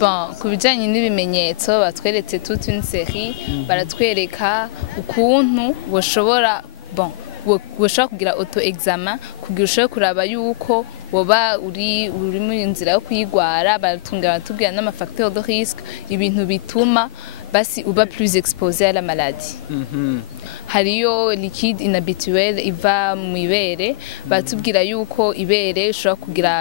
Bon, ku bijanye n'ibimenyetso batweretse toute une série baratwereka ukuntu woshobora woshobora kugira auto examen kugira ushobore kuraba yuko woba uri mu nzira yo kwigwara baratubwira n'amafacteur de risque ibintu bituma basi uba plus exposé à la maladie. Hariyo liquide inhabituel iva mw'ibere batubwira yuko ibere ushobora kugira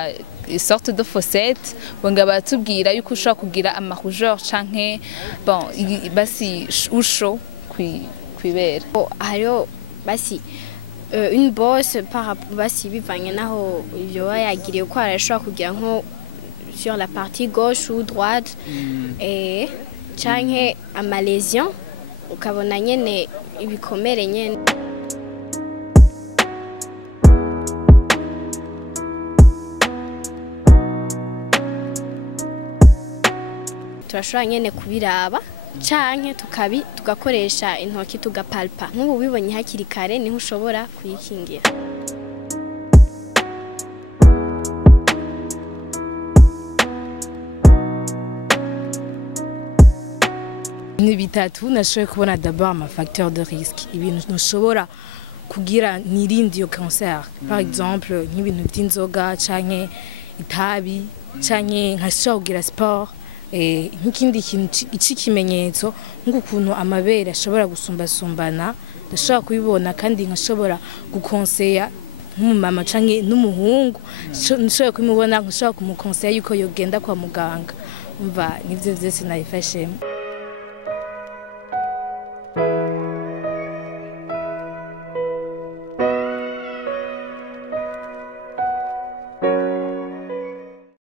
sorte de fossette bonga batubwira yuko ushobora kugira amarougeur canke bon basi usho kwibere. Hariyo basi une bosse par basi bivanye naho iyo yagiriye ko arashobora kugira nko sur la partie gauche ou droite et canke ama lésion ukabona nyene ibikomere nyene. Turashobora nyene kubiraba canke tugakoresha intoki tugapalpa nk'ubu bibonye hakiri kare niho ushobora kuyikingira. Ni bitatu nashoboye kubona d'abord ama facteur de risque ibintu ntushobora kugira nirindi yo cancer par exemple nk'ibintu by'inzoga canke itabi canke nkashobora kugira sport nk'ikindi kintu ikimenyetso nk'ukuntu amabere ashobora gusumbasumbana ndashobora kubibona kandi nkashobora gukonseya nk'umumama canke n'umuhungu nshobora kumubona nkashobora kumukonseya yuko yogenda kwa muganga umva nivyo vyose nabifashemo.